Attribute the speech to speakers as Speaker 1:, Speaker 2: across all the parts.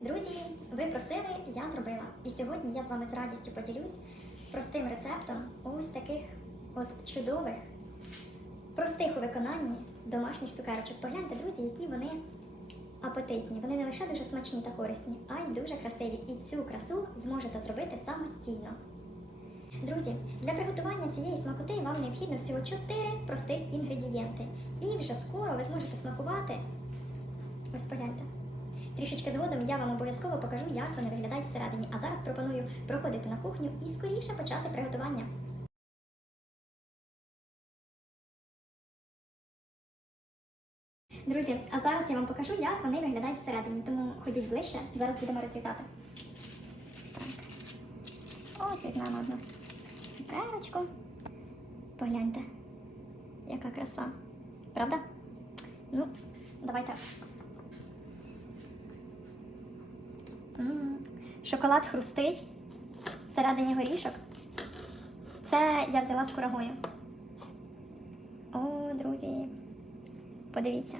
Speaker 1: Друзі, ви просили, я зробила. І сьогодні я з вами з радістю поділюсь простим рецептом ось таких от чудових, простих у виконанні домашніх цукерочок. Погляньте, друзі, які вони апетитні. Вони не лише дуже смачні та корисні, а й дуже красиві. І цю красу зможете зробити самостійно. Друзі, для приготування цієї смакоти вам необхідно всього 4 простих інгредієнти. І вже скоро ви зможете смакувати. Ось погляньте. Трішечки згодом я вам обов'язково покажу, як вони виглядають всередині. А зараз пропоную проходити на кухню і скоріше почати приготування. Друзі, а зараз я вам покажу, як вони виглядають всередині. Тому ходіть ближче, зараз будемо розрізати. Ось візьмемо одну цукерочку. Погляньте, яка краса. Правда? Ну, давайте Шоколад хрустить. Всередині горішок. Це я взяла з курагою. О, друзі. Подивіться.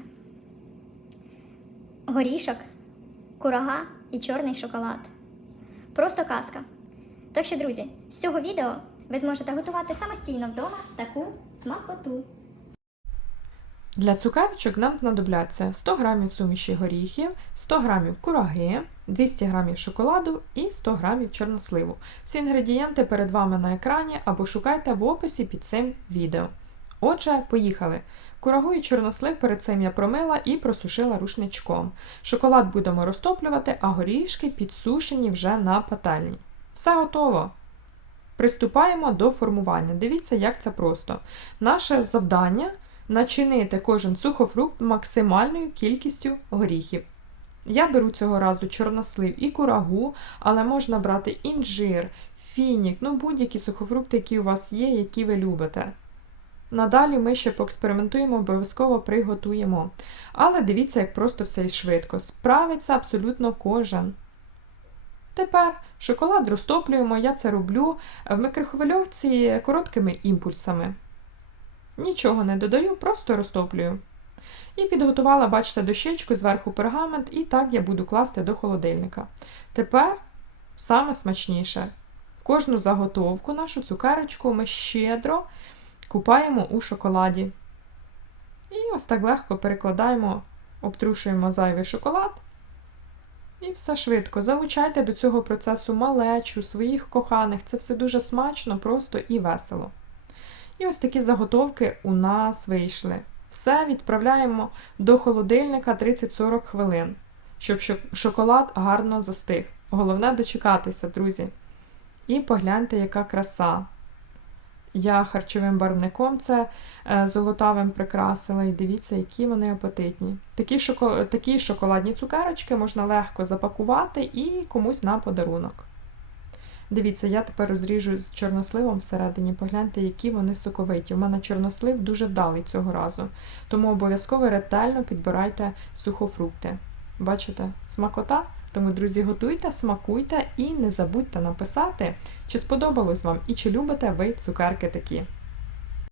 Speaker 1: Горішок, курага і чорний шоколад. Просто казка. Так що, друзі, з цього відео ви зможете готувати самостійно вдома таку смакоту.
Speaker 2: Для цукерочок нам знадобляться 100 г суміші горіхів, 100 г кураги, 200 г шоколаду і 100 г чорносливу. Всі інгредієнти перед вами на екрані або шукайте в описі під цим відео. Отже, поїхали. Курагу і чорнослив перед цим я промила і просушила рушничком. Шоколад будемо розтоплювати, а горішки підсушені вже на пательні. Все готово. Приступаємо до формування. Дивіться, як це просто. Наше завдання начинити кожен сухофрукт максимальною кількістю горіхів. Я беру цього разу чорнослив і курагу, але можна брати інжир, фінік, ну будь-які сухофрукти, які у вас є, які ви любите. Надалі ми ще поекспериментуємо, обов'язково приготуємо. Але дивіться, як просто все і швидко. Справиться абсолютно кожен. Тепер шоколад розтоплюємо, я це роблю в мікрохвильовці короткими імпульсами. Нічого не додаю, просто розтоплюю. І підготувала, бачите, дощечку зверху пергамент, і так я буду класти до холодильника. Тепер саме смачніше. Кожну заготовку, нашу цукерочку ми щедро купаємо у шоколаді. І ось так легко перекладаємо, обтрушуємо зайвий шоколад. І все швидко. Залучайте до цього процесу малечу, своїх коханих. Це все дуже смачно, просто і весело. І ось такі заготовки у нас вийшли. Все відправляємо до холодильника 30-40 хвилин, щоб шоколад гарно застиг. Головне дочекатися, друзі. І погляньте, яка краса. Я харчовим барвником це е, золотавим прикрасила, і дивіться, які вони апетитні. Такі шоколадні цукерочки можна легко запакувати і комусь на подарунок. Дивіться, я тепер розріжу з чорносливом всередині, погляньте, які вони соковиті. У мене чорнослив дуже вдалий цього разу. Тому обов'язково ретельно підбирайте сухофрукти. Бачите, смакота? Тому, друзі, готуйте, смакуйте і не забудьте написати, чи сподобалось вам і чи любите ви цукерки такі.